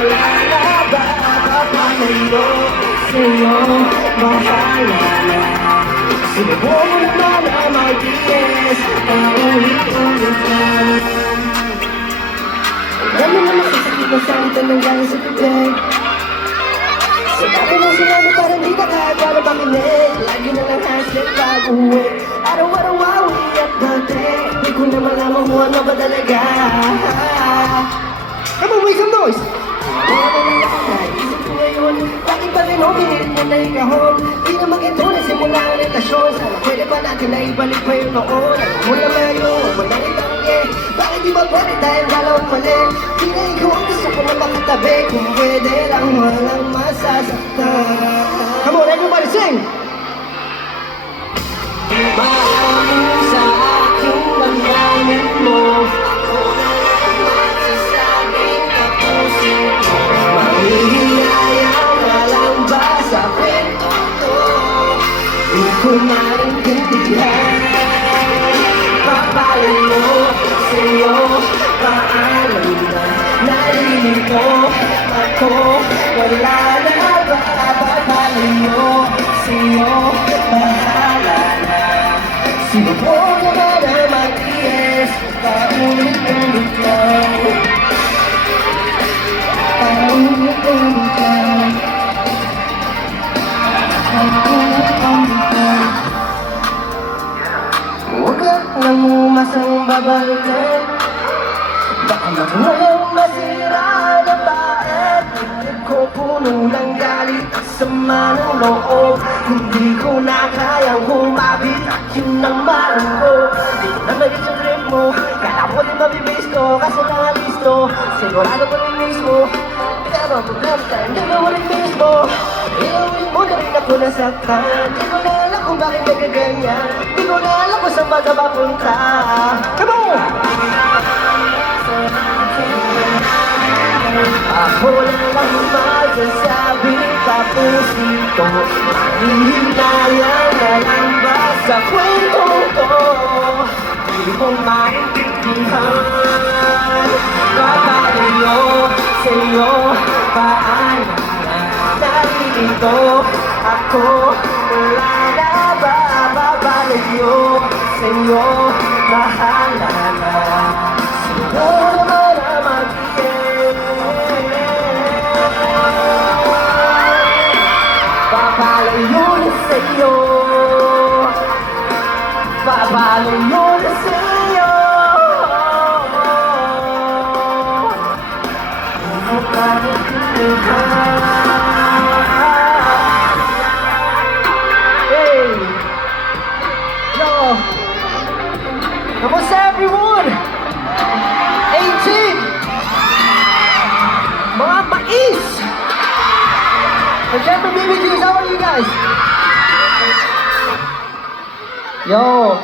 wala na ba papalayo sa'yo, bahala na. Sinubukan mo naman na mag-yes, paulit-ulit lang. Ang dami na masasakit na salita ng galing sa bibig. Sa dami mong sinabi parang di ka kaya makinig. Lagi na lang hashtag pag-uwi, araw-araw awi at dati. Di ko na malaman mo ano ba talaga. Come on, make some noise! Naisip ko ngayon, bakit ba rin pinilit mo na ikahon? Di naman ito nasimula ang relasyon. Sana pwede ba natin na ibalik pa yung noon? Alam mo na ngayon, walang itanggi. Bakit di ba pwede tayong dalawang mali? Di na ikaw ang gusto ko na makatabi. Kung pwede lang walang masasaktan. Come on, everybody sing! Maraming sa aking damdamin mo, ako na lang magsasabing tapusin ko. Mahihinayang na lang ba sa kwento to? Di ko maintindihan. Papalayo sa'yo, paalam na nalilito ako. Wala na ba papalayo sa'yo, bahala na. Sinubukan naman na mag-yes, paulit-ulit lang. Paulit-ulit lang. Paulit-ulit lang. Huwag ka nang umasang babalikan. Baka magmulang masira na bakit. Dibdib ko puno ng galit at sama ng loob. Hindi ko na kayang humabit at yun ang marang ko. Di ko na magiging yung trip mo. Kala ko din mabibis ko kasi nakalisto. Sigurado ko rin mismo. Pero ang problema tayo dalawa rin mismo. Iuwi mo na rin ako nasaktan. Di ko na alam kung bakit nagaganyan. Di ko na alam kung saan magpapunta. Come on! Ako lang magsasabi tapusin ko. Mahihinayang na lang ba sa kwento ko? Di ko maintindihan. Papalayo sa'yo, paano na nalilito ako? Wala na ba papalayo sa'yo, bahala na. Sino naman na mag-yes, papalayo na sa'yo, papalayo na sa'yo. Hey! Yo! Kamusta everyone? 18! Mga mais! And Jeffrey BBQs, how are you guys? Yo!